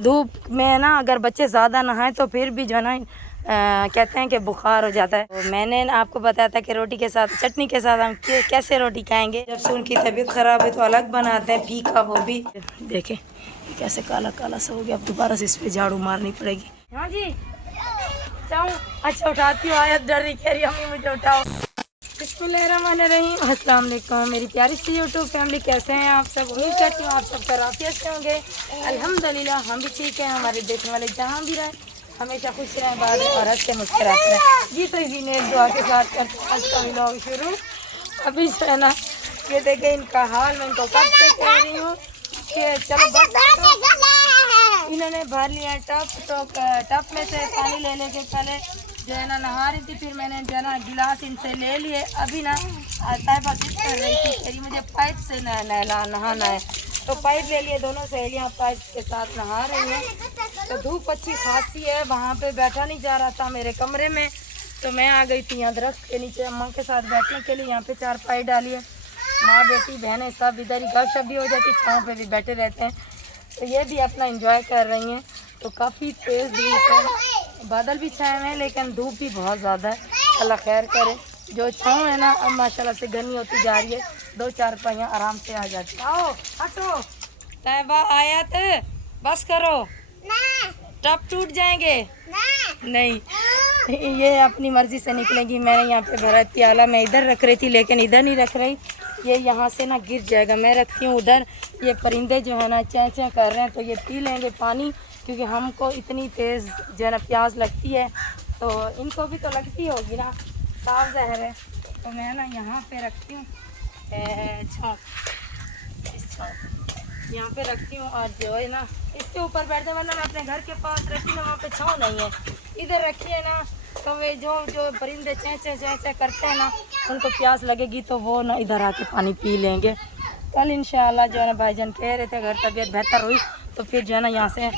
धूप में ना अगर बच्चे ज़्यादा नहाएं तो फिर भी जो है ना कहते हैं कि बुखार हो जाता है। तो मैंने आपको बताया था कि रोटी के साथ चटनी के साथ हम कैसे रोटी खाएंगे। जब से उनकी तबीयत ख़राब है तो अलग बनाते हैं फीका, वो भी देखें कैसे काला काला सा हो गया। अब दोबारा से इस पर झाड़ू मारनी पड़ेगी। हाँ जी जाऊँ, अच्छा उठाती हूँ। आयत डर रही, कह रही अम्मी मुझे उठाओ। बिस्मिल्लाहिर्रहमानिर्रहीम। अस्सलाम वालेकुम मेरी प्यारी सी यूट्यूब फैमिली, कैसे हैं आप सब? उम्मीद करती हूँ आप सब खैरियत से होंगे। अल्हम्दुलिल्लाह हम भी ठीक हैं। हमारे देखने वाले जहाँ भी रहें हमेशा खुश रहें, बात और हंस के मुस्कुराते रहें। जी तो इसी ने दुआ के साथ करते हैं आज का व्लॉग शुरू। अभी जो है ना ये देखें इनका हाल, मैं इनको कब से कह रही हूँ कि चलो बस। इन्होंने भर लिया टप, तो टप में से पानी ले लेके पहले जो है ना नहा रही थी, फिर मैंने जो है ना गिलास इनसे ले लिए। अभी ना ताइबा जिद कर रही थी, कह रही मुझे पाइप से नहाना है, तो पाइप ले लिए। दोनों सहेलियाँ पाइप के साथ नहा रही हैं। तो धूप अच्छी खासी है, वहाँ पे बैठा नहीं जा रहा था मेरे कमरे में, तो मैं आ गई थी यहाँ दरख्त के नीचे अम्मा के साथ बैठने के लिए। यहाँ पे चारपाई डाली है, माँ बेटी बहनें सब इधर ही गपशप भी हो जाती, छाँव पे भी बैठे रहते हैं। तो ये भी अपना एंजॉय कर रही हैं। तो काफ़ी तेज़ धूप है, बादल भी छाए हुए हैं लेकिन धूप भी बहुत ज़्यादा है। अल्लाह खैर करे। जो छाँव है ना अब माशाल्लाह से घनी होती जा रही है, 2-4 पाइयाँ आराम से आ जाती। आओ हटो तैबा आयत, बस करो टप टूट जाएंगे। नहीं ये अपनी मर्ज़ी से निकलेंगी। मैंने यहाँ पे भरा प्याला, मैं इधर रख रही थी लेकिन इधर नहीं रख रही, ये यहाँ से ना गिर जाएगा। मैं रखती हूँ उधर। ये परिंदे जो है ना चैं चैं कर रहे हैं, तो ये पी लेंगे पानी, क्योंकि हमको इतनी तेज़ जो है ना प्यास लगती है, तो इनको भी तो लगती होगी ना, साफ ज़हर है। तो मैं ना यहाँ पे रखती हूँ छौंक, इस छौंक यहाँ पे रखती हूँ, और जो है ना इसके ऊपर बैठते, वरना मैं अपने घर के पास रखती हूँ, वहाँ पे छाँव नहीं है। इधर रखिए ना तो वे जो परिंदे चैं चैं करते हैं ना, उनको प्यास लगेगी तो वो ना इधर आके पानी पी लेंगे। कल इंशाल्लाह जो है ना भाईजान कह रहे थे अगर तबीयत बेहतर हुई तो फिर जो है ना यहाँ से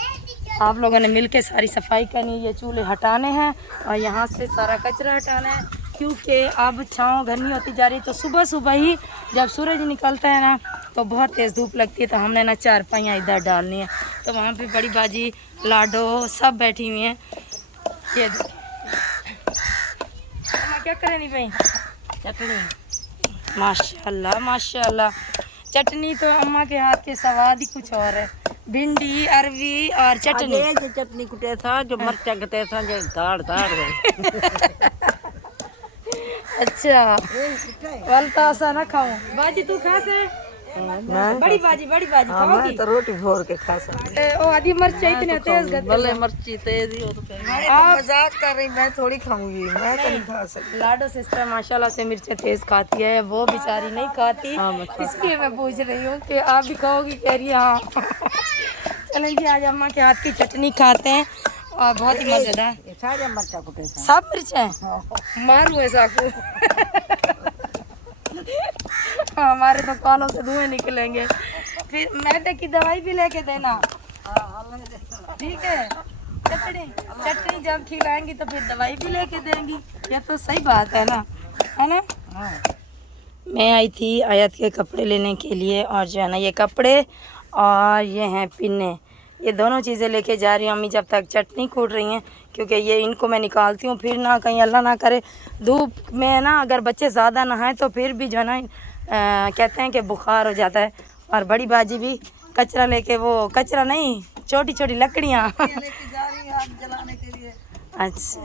आप लोगों ने मिल के सारी सफाई करनी है। ये चूल्हे हटाने हैं और यहाँ से सारा कचरा हटाना है, क्योंकि अब छाँव घनी होती जा रही। तो सुबह सुबह ही जब सूरज निकलता है ना तो बहुत तेज़ धूप लगती है, तो हमने ना चारपाइयाँ इधर डालनी है। तो वहाँ पे बड़ी बाजी लाडो सब बैठी हुई हैं। ये क्या करें नहीं भाई, चटनी माशाल्लाह माशाल्लाह। चटनी तो अम्मा के हाथ के स्वाद ही कुछ और है। भिंडी अरवी और चटनी, जो चटनी कुटे था, जो मरचा कटे था, जो दाड़ अच्छा वाल तो ऐसा ना खाओ। बाजी तू खा से बड़ी बाजी खाओगी तो रोटी भोर के खा सकती। ओ आधी मिर्च इतने तेज गते भले मर्ची तेज ही हो तो आप मजाक कर रही, मैं थोड़ी खाऊंगी, मैं तो नहीं खा सकती। लाडो सिस्टर माशाल्लाह से मिर्चें तेज खाती है, वो बेचारी नहीं खाती, इसलिए मैं पूछ रही हूँ कि आप भी खाओगी। कह रही है हाँ। चलें जी आज अम्मा के हाथ की चटनी खाते हैं और बहुत ही मजेदार। सारे मरचा कुटे सब मिर्चें मारू है साकू। हमारे तो कानों से धुएं निकलेंगे। फिर मैदे की दवाई भी लेके देना, ठीक है? चटनी जब खिलाएंगी तो फिर दवाई भी लेके देंगी। ये तो सही बात है ना, है ना? मैं आई थी आयत के कपड़े लेने के लिए, और जो है ना ये कपड़े और ये हैं पिन्ने, ये दोनों चीज़ें लेके जा रही हूँ। अम्मी जब तक चटनी कूट रही हैं, क्योंकि ये इनको मैं निकालती हूँ, फिर ना कहीं अल्लाह ना करे धूप में ना अगर बच्चे ज़्यादा नहाएं तो फिर भी जो है ना कहते हैं कि बुखार हो जाता है। और बड़ी बाजी भी कचरा लेके, वो कचरा नहीं छोटी छोटी लकड़ियाँ जलाने के लिए। अच्छा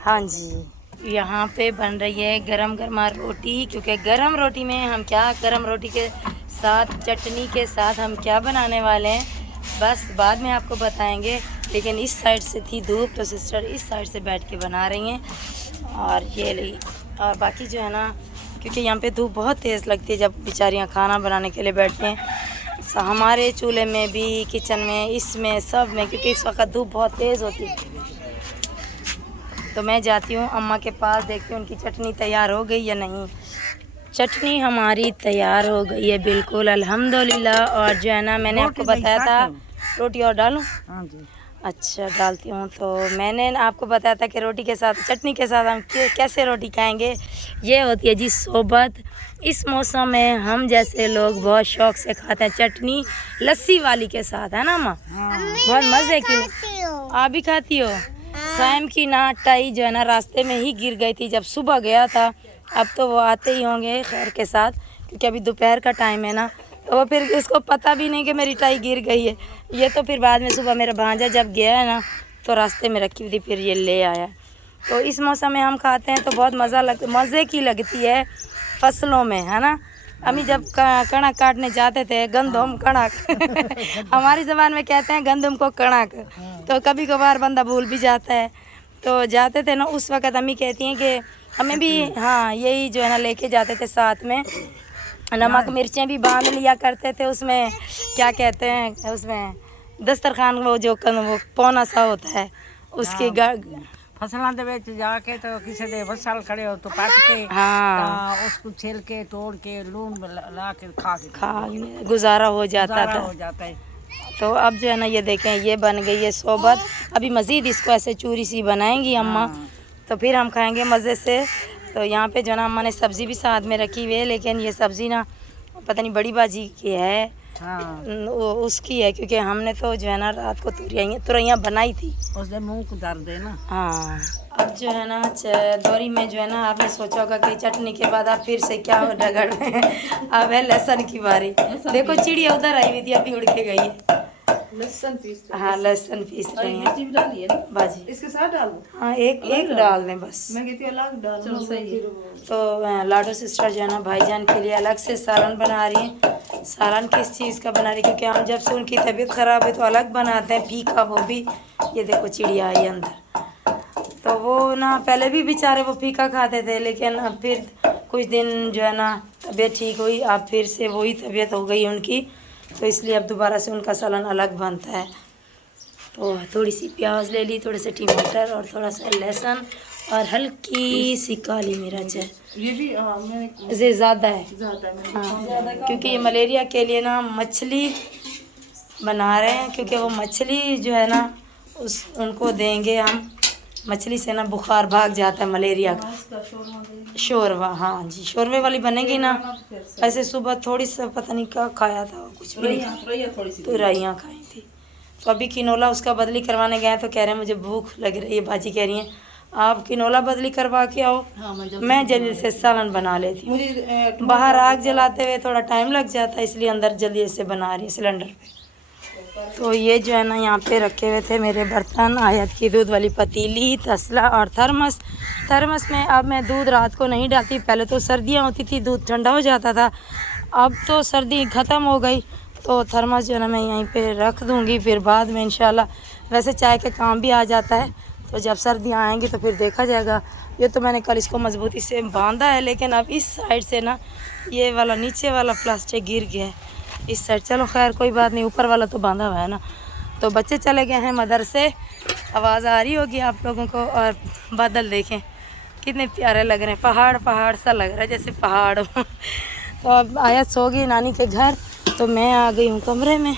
हाँ जी, यहाँ पे बन रही है गरम गरमा रोटी, क्योंकि गरम रोटी में हम क्या, गरम रोटी के साथ चटनी के साथ हम क्या बनाने वाले हैं बस बाद में आपको बताएंगे। लेकिन इस साइड से थी धूप तो सिस्टर इस साइड से बैठ के बना रही हैं। और ये ली, और बाकी जो है ना क्योंकि यहाँ पे धूप बहुत तेज़ लगती है जब बेचारियाँ खाना बनाने के लिए बैठते हैं। हमारे चूल्हे में भी, किचन में, इसमें सब में, क्योंकि इस वक्त धूप बहुत तेज़ होती है। तो मैं जाती हूँ अम्मा के पास, देखती हूँ उनकी चटनी तैयार हो गई या नहीं। चटनी हमारी तैयार हो गई है बिल्कुल अल्हम्दुलिल्लाह। और जो है ना मैंने आपको बताया था रोटी और डालूं। हाँ जी। अच्छा डालती हूँ। तो मैंने आपको बताया था कि रोटी के साथ चटनी के साथ हम कैसे रोटी खाएंगे। ये होती है जी सोबत। इस मौसम में हम जैसे लोग बहुत शौक से खाते हैं चटनी लस्सी वाली के साथ, है ना माँ? बहुत मज़े की। आप भी खाती हो? शाम की ना टाई जो है ना रास्ते में ही गिर गई थी जब सुबह गया था। अब तो वो आते ही होंगे खैर के साथ, क्योंकि अभी दोपहर का टाइम है ना। तो वो फिर उसको पता भी नहीं कि मेरी टाई गिर गई है। ये तो फिर बाद में सुबह मेरा भांजा जब गया है ना तो रास्ते में रखी हुई थी, फिर ये ले आया। तो इस मौसम में हम खाते हैं तो बहुत मज़े की लगती है फसलों में, है ना। अम्मी जब कणक काटने जाते थे, गंदम कणक हमारी ज़बान में कहते हैं गंदम को कणक। तो कभी कभार बंदा भूल भी जाता है। तो जाते थे ना उस वक़्त अम्मी कहती हैं कि हमें भी हाँ यही जो है ना लेके जाते थे साथ में। नमक मिर्चें भी बांध लिया करते थे उसमें, क्या कहते हैं उसमें दस्तरखान, वो जो वो पौना सा होता है उसकी फसलों ਦੇ ਵਿੱਚ ਜਾ ਕੇ तो किसी ਦੇ फसल खड़े हो तो पट के हाँ उसको छील के तोड़ के लून ला के खा गुजारा हो जाता था। हो जाता है। तो अब जो है ना ये देखें ये बन गई है सोबत। अभी मज़ीद इसको ऐसे चूरी सी बनाएंगी अम्मा, तो फिर हम खाएंगे मज़े से। तो यहाँ पे जो है ना अम्मा ने सब्ज़ी भी साथ में रखी हुई है, लेकिन ये सब्ज़ी ना पता नहीं बड़ी बाजी की है। हाँ। उसकी है, क्योंकि हमने तो जो है ना रात को तुरैया बनाई थी। उसने मुंह को दर्द है ना। हाँ अब जो है ना दौरी में जो है ना आपने सोचा होगा कि चटनी के बाद आप फिर से क्या रगड़ रहे हैं। अब है लहसुन की बारी। देखो चिड़िया उधर आई हुई थी, अभी उड़ के गई है। लहसुन पीस रही हाँ लहसुन पीस रही है। मिर्ची भी डाली है ना बाजी? इसके साथ डाल दो। हाँ एक डाल दें बस। मैं कहती हूँ अलग डाल। चलो सही है। तो लाडो सिस्टर जो है ना भाईजान के लिए अलग से सालन बना रही हैं। सालन किस चीज़ का बना रही, क्योंकि हम जब से उनकी तबीयत ख़राब है तो अलग बनाते हैं फीका, वो भी। ये देखो चिड़िया आई अंदर। तो वो ना पहले भी बेचारे वो फीका खाते थे, लेकिन अब फिर कुछ दिन जो है ना तबीयत ठीक हुई, अब फिर से वही तबीयत हो गई उनकी, तो इसलिए अब दोबारा से उनका सालन अलग बनता है। तो थोड़ी सी प्याज ले ली, थोड़े से टमाटर और थोड़ा सा लहसुन और हल्की सी काली मिर्च है। ये भी मैंने ये ज़्यादा है ज़्यादा हाँ, क्योंकि ये मलेरिया के लिए ना मछली बना रहे हैं, क्योंकि वो मछली जो है ना उनको देंगे हम। मछली से ना बुखार भाग जाता है मलेरिया का। शोरवा, हाँ जी शोरवे वाली बनेगी ना। ऐसे सुबह थोड़ी सा पता नहीं क्या खाया था, कुछ भी नहीं, तुरैया खाई थी। तो अभी किनोला उसका बदली करवाने गए तो कह रहे हैं मुझे भूख लग रही है। भाजी कह रही हैं आप किनोला बदली करवा के आओ, मैं जल्दी से सालन बना लेती हूँ। बाहर आग जलाते हुए थोड़ा टाइम लग जाता है, इसलिए अंदर जल्दी से बना रही है सिलेंडर पे। तो ये जो है ना यहाँ पे रखे हुए थे मेरे बर्तन, आयत की दूध वाली पतीली, तसला और थर्मस में अब मैं दूध रात को नहीं डालती। पहले तो सर्दियाँ होती थी दूध ठंडा हो जाता था, अब तो सर्दी ख़त्म हो गई तो थर्मस जो है ना मैं यहीं पे रख दूँगी, फिर बाद में इंशाल्लाह। वैसे चाय के काम भी आ जाता है, तो जब सर्दियाँ आएंगी तो फिर देखा जाएगा। ये तो मैंने कल इसको मजबूती से बांधा है, लेकिन अब इस साइड से ना ये वाला नीचे वाला प्लास्टिक गिर गया है इस साइड। चलो खैर कोई बात नहीं, ऊपर वाला तो बांधा हुआ है ना। तो बच्चे चले गए हैं मदरसे, आवाज़ आ रही होगी आप लोगों को। और बादल देखें कितने प्यारे लग रहे हैं, पहाड़ सा लग रहा है जैसे पहाड़ हो। तो अब आयत सो गई नानी के घर, तो मैं आ गई हूँ कमरे में।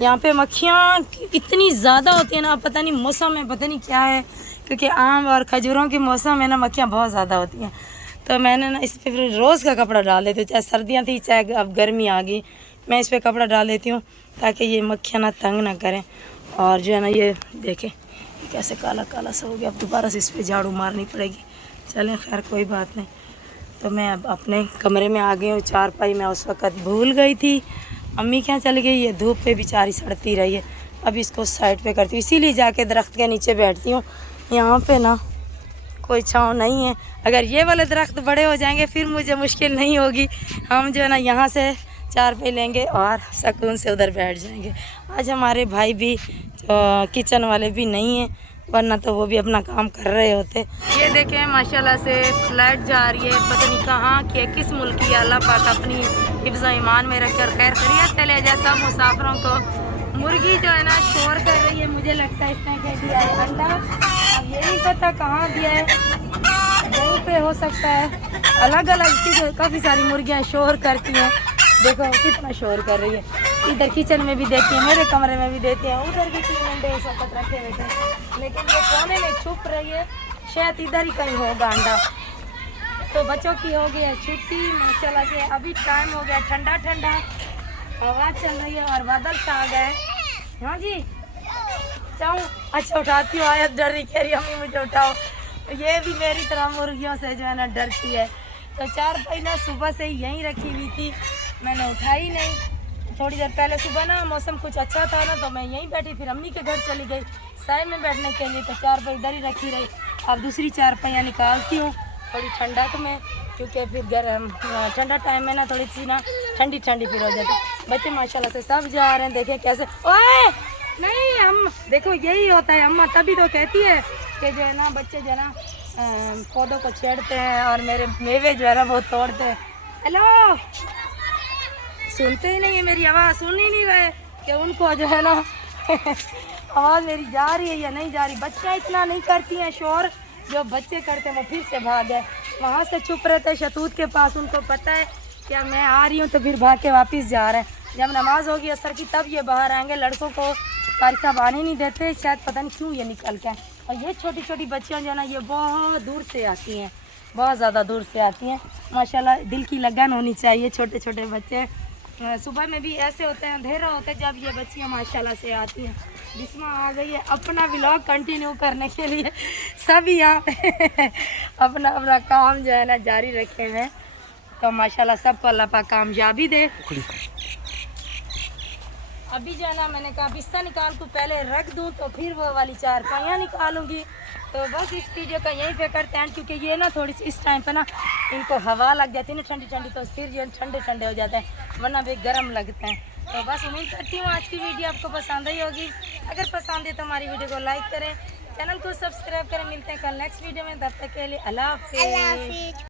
यहाँ पे मक्खियाँ इतनी ज़्यादा होती है ना, पता नहीं मौसम में पता नहीं क्या है, क्योंकि आम और खजूरों के मौसम में ना मक्खियाँ बहुत ज़्यादा होती हैं। तो मैंने ना इस पर फिर रोज़ का कपड़ा डाल देती हूँ, चाहे सर्दियाँ थी चाहे अब गर्मी आ गई, मैं इस पर कपड़ा डाल देती हूँ ताकि ये मक्खियाँ ना तंग ना करें। और जो है ना ये देखें कैसे काला काला सा हो गया, अब दोबारा से इस पर झाड़ू मारनी पड़ेगी। चलें खैर कोई बात नहीं। तो मैं अब अपने कमरे में आ गई हूँ। चारपाई मैं उस वक़्त भूल गई थी, अम्मी क्या चली गई, ये धूप पे बेचारी सड़ती रही है। अब इसको साइड पे करती हूँ, इसीलिए जाके दरख्त के नीचे बैठती हूँ। यहाँ पे ना कोई छाँव नहीं है। अगर ये वाले दरख्त बड़े हो जाएंगे फिर मुझे मुश्किल नहीं होगी, हम जो है ना यहाँ से चारपाई लेंगे और सुकून से उधर बैठ जाएंगे। आज हमारे भाई भी किचन वाले भी नहीं हैं, वरना तो वो भी अपना काम कर रहे होते। ये देखें माशाल्लाह से फ्लाइट जा रही है, पता नहीं कहाँ की है, किस मुल्क की। अल्लाह पाक अपनी हिफ्ज़ ईमान में रखकर खैर खैरियत से ले जाए सब मुसाफिरों को। मुर्गी जो है ना शोर कर रही है, मुझे लगता है इसने क्या दिया है अंडा, अब ये नहीं पता कहाँ दिया है, कहीं पे हो सकता है। अलग अलग चीज़ें काफ़ी सारी मुर्गियाँ शोर करती हैं, देखो कितना शोर कर रही है। इधर किचन में भी देती है, मेरे कमरे में भी देती है, उधर भी 3 अंडे इस वक्त रखे हुए थे, लेकिन ये कोने में छुप रही है, शायद इधर ही कहीं होगा अंडा। तो बच्चों की हो गई है छुट्टी माशाल्लाह से। अभी टाइम हो गया ठंडा ठंडा, हवा चल रही है और बादल सा आ गए। हाँ जी जाऊँ, अच्छा उठाती हूँ। आयत डर रही, कह रही अम्मी मुझे उठाओ। ये भी मेरी तरह मुर्गियों से जो है ना डरती है। तो 4 पहिया सुबह से ही यहीं रखी हुई थी, मैंने उठाई नहीं। थोड़ी देर पहले सुबह ना मौसम कुछ अच्छा था ना, तो मैं यहीं बैठी, फिर अम्मी के घर चली गई साय में बैठने के लिए, तो 4 पहिया इधर ही रखी रही। अब दूसरी 4 पहिया निकालती हूँ थोड़ी ठंडक में, क्योंकि फिर गर्म ठंडा टाइम में ना थोड़ी सी ना ठंडी ठंडी फिर हो जाती। बच्चे माशाल्लाह से सब जा रहे हैं, देखें कैसे। ओए नहीं हम देखो यही होता है, अम्मा तभी तो कहती है कि जो है ना बच्चे जो है ना पौधों को छेड़ते हैं और मेरे मेवे जो है ना वो तोड़ते हैं। हेलो, सुनते ही नहीं है मेरी आवाज़, सुन ही नहीं रहे कि उनको जो है ना आवाज़ मेरी जा रही है या नहीं जा रही। बच्चा इतना नहीं करती हैं शोर, जो बच्चे करते हैं वो फिर से भाग गए, वहाँ से चुप रहते हैं शतूत के पास। उनको पता है कि मैं आ रही हूँ, तो फिर भाग के वापस जा रहे हैं। जब नमाज होगी असर की तब ये बाहर आएंगे। लड़कों को कारी साहब आने नहीं देते, शायद पता नहीं क्यों ये निकल के। और ये छोटी छोटी बच्चियाँ जो है ना ये बहुत दूर से आती हैं, बहुत ज़्यादा दूर से आती हैं। माशाल्लाह दिल की लगन होनी चाहिए। छोटे छोटे बच्चे सुबह में भी ऐसे होते हैं, अंधेरा होता है जब ये बच्चियाँ माशाल्लाह से आती हैं। बिस्मा आ गई है अपना व्लॉग कंटिन्यू करने के लिए। सब यहाँ पे अपना अपना काम जो है ना जारी रखे हैं। तो माशाल्लाह सबको अल्लाह पाक कामयाबी दे। अभी जो है ना मैंने कहा बिस्तर निकाल को पहले रख दूं, तो फिर वो वाली 4 पहिया निकालूंगी। तो बस इस वीडियो का यहीं पे करते हैं, क्योंकि ये ना थोड़ी सी इस टाइम पे ना इनको हवा लग जाती है ना ठंडी ठंडी, तो फिर ये ठंडे ठंडे हो जाते हैं, वरना भी गर्म लगते हैं। तो बस उम्मीद करती हूँ आज की वीडियो आपको पसंद आई होगी। अगर पसंद है तो हमारी वीडियो को लाइक करें, चैनल को सब्सक्राइब करें। मिलते हैं कल नेक्स्ट वीडियो में, तब तक के लिए अल्लाह हाफिज़।